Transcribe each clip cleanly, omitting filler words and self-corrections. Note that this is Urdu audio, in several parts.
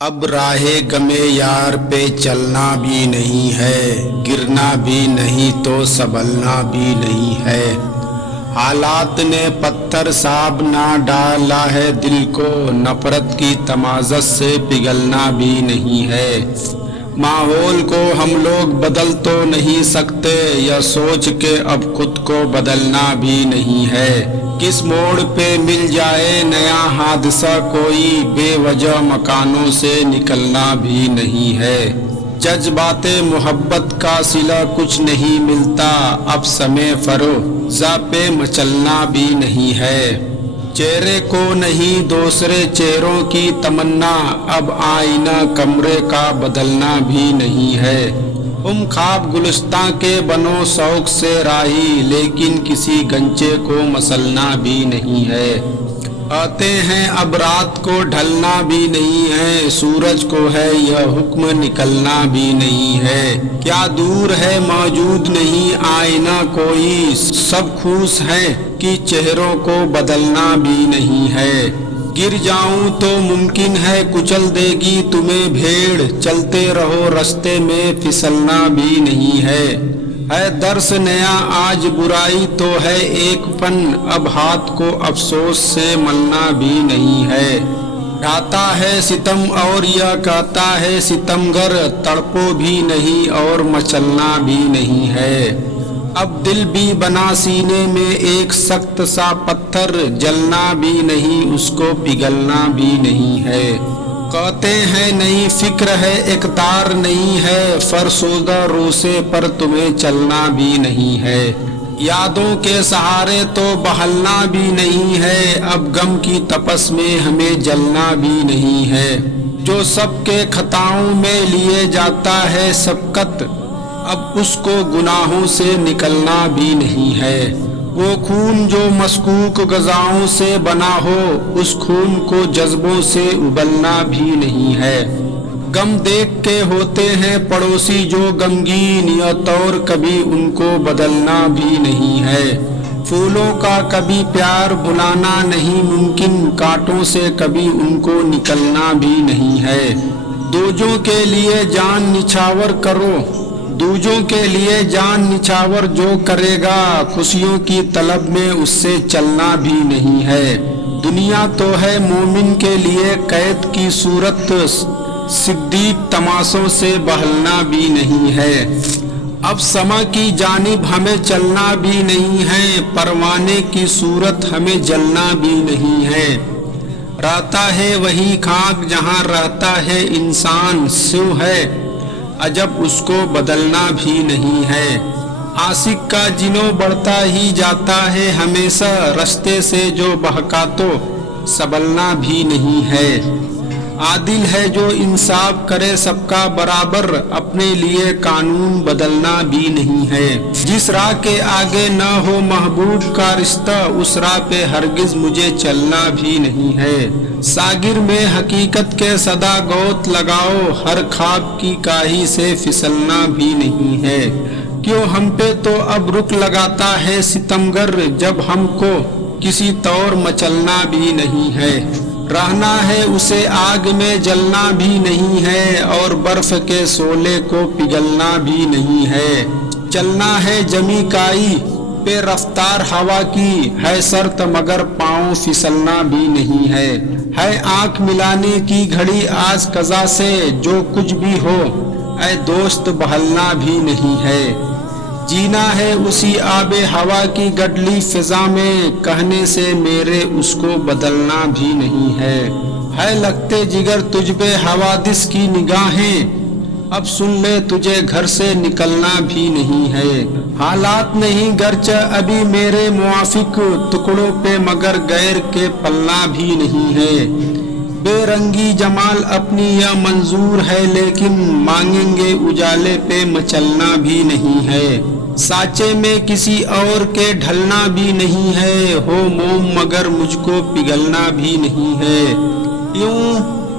اب راہ گمے یار پہ چلنا بھی نہیں ہے، گرنا بھی نہیں تو سنبھلنا بھی نہیں ہے۔ حالات نے پتھر ساب نہ ڈالا ہے دل کو، نفرت کی تمازت سے پگھلنا بھی نہیں ہے۔ ماحول کو ہم لوگ بدل تو نہیں سکتے، یا سوچ کے اب خود کو بدلنا بھی نہیں ہے۔ کس موڑ پہ مل جائے نیا حادثہ کوئی، بے وجہ مکانوں سے نکلنا بھی نہیں ہے۔ جذبات محبت کا صلہ کچھ نہیں ملتا، اب سمے فروزہ پہ مچلنا بھی نہیں ہے۔ چہرے کو نہیں دوسرے چہروں کی تمنا، اب آئینہ کمرے کا بدلنا بھی نہیں ہے۔ تم خواب گلستاں کے بنو شوق سے راہی، لیکن کسی گنچے کو مسلنا بھی نہیں ہے۔ آتے ہیں اب رات کو ڈھلنا بھی نہیں ہے، سورج کو ہے یہ حکم نکلنا بھی نہیں ہے۔ کیا دور ہے موجود نہیں آئینہ کوئی، سب خوش ہے کہ چہروں کو بدلنا بھی نہیں ہے۔ گر جاؤں تو ممکن ہے کچل دے گی تمہیں بھیڑ، چلتے رہو رستے میں پھسلنا بھی نہیں ہے۔ درس نیا آج برائی تو ہے ایک پن، اب ہاتھ کو افسوس سے ملنا بھی نہیں ہے۔ ڈھاتا ہے ستم اور یا کہتا ہے ستمگر، تڑپو بھی نہیں اور مچلنا بھی نہیں ہے۔ اب دل بھی بنا سینے میں ایک سخت سا پتھر، جلنا بھی نہیں اس کو پگھلنا بھی نہیں ہے۔ کہتے ہیں نئی فکر ہے اقتدار نہیں ہے، فرسودہ روسے پر تمہیں چلنا بھی نہیں ہے۔ یادوں کے سہارے تو بہلنا بھی نہیں ہے، اب غم کی تپس میں ہمیں جلنا بھی نہیں ہے۔ جو سب کے خطاؤں میں لیے جاتا ہے سبقت، اب اس کو گناہوں سے نکلنا بھی نہیں ہے۔ وہ خون جو مسکوک غذاؤں سے بنا ہو، اس خون کو جذبوں سے ابلنا بھی نہیں ہے۔ غم دیکھ کے ہوتے ہیں پڑوسی جو غمگین، یا طور کبھی ان کو بدلنا بھی نہیں ہے۔ پھولوں کا کبھی پیار بلانا نہیں ممکن، کانٹوں سے کبھی ان کو نکلنا بھی نہیں ہے۔ دوجوں کے لیے جان نچھاور کرو، دوجوں کے لیے جان نچھاور جو کرے گا، خوشیوں کی طلب میں اس سے چلنا بھی نہیں ہے۔ دنیا تو ہے مومن کے لیے قید کی صورت، صدیق تماشوں سے بہلنا بھی نہیں ہے۔ اب سما کی جانب ہمیں چلنا بھی نہیں ہے، پروانے کی صورت ہمیں جلنا بھی نہیں ہے۔ رہتا ہے وہی خاک جہاں رہتا ہے انسان، سو ہے عجب اس کو بدلنا بھی نہیں ہے۔ عاشق کا جنوں بڑھتا ہی جاتا ہے ہمیشہ، رستے سے جو بہکا تو سنبھلنا بھی نہیں ہے۔ عادل ہے جو انصاف کرے سب کا برابر، اپنے لیے قانون بدلنا بھی نہیں ہے۔ جس راہ کے آگے نہ ہو محبوب کا رشتہ، اس راہ پہ ہرگز مجھے چلنا بھی نہیں ہے۔ ساغر میں حقیقت کے صدا گوت لگاؤ، ہر خواب کی کاہی سے پھسلنا بھی نہیں ہے۔ کیوں ہم پہ تو اب رخ لگاتا ہے ستمگر، جب ہم کو کسی طور مچلنا بھی نہیں ہے۔ رہنا ہے اسے آگ میں جلنا بھی نہیں ہے، اور برف کے شعلے کو پگھلنا بھی نہیں ہے۔ چلنا ہے جمی کائی پہ رفتار ہوا کی، ہے شرط مگر پاؤں پھسلنا بھی نہیں ہے۔ آنکھ ملانے کی گھڑی آج قضا سے، جو کچھ بھی ہو اے دوست بہلنا بھی نہیں ہے۔ جینا ہے اسی آب ہوا کی گڈلی فضا میں، کہنے سے میرے اس کو بدلنا بھی نہیں ہے۔ لگتے جگر تجھ پہ حوادث کی نگاہیں، اب سن لے تجھے گھر سے نکلنا بھی نہیں ہے۔ حالات نہیں گرچہ ابھی میرے موافق، ٹکڑوں پہ مگر غیر کے پلنا بھی نہیں ہے۔ بے رنگی جمال اپنی یا منظور ہے، لیکن مانگیں گے اجالے پہ مچلنا بھی نہیں ہے۔ سانچے میں کسی اور کے ڈھلنا بھی نہیں ہے، ہو موم مگر مجھ کو پگھلنا بھی نہیں ہے۔ یوں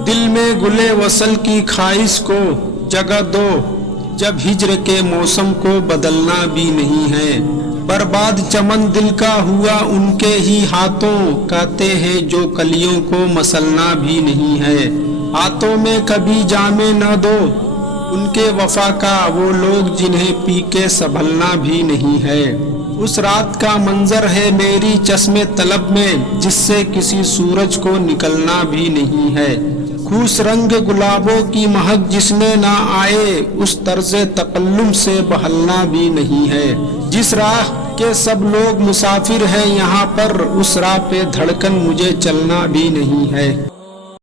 دل میں گلے وصل کی خواہش کو جگہ دو، جب ہجر کے موسم کو بدلنا بھی نہیں ہے۔ برباد چمن دل کا ہوا ان کے ہی ہاتھوں، کہتے ہیں جو کلیوں کو مسلنا بھی نہیں ہے۔ ہاتھوں میں کبھی جامے نہ دو ان کے وفا کا وہ لوگ جنہیں پی کے سنبھلنا بھی نہیں ہے۔ اس رات کا منظر ہے میری چشم طلب میں جس سے کسی سورج کو نکلنا بھی نہیں ہے۔ خوش رنگ گلابوں کی مہک جس میں نہ آئے اس طرز تکلم سے بہلنا بھی نہیں ہے۔ جس راہ کے سب لوگ مسافر ہیں یہاں پر اس راہ پہ دھڑکن مجھے چلنا بھی نہیں ہے۔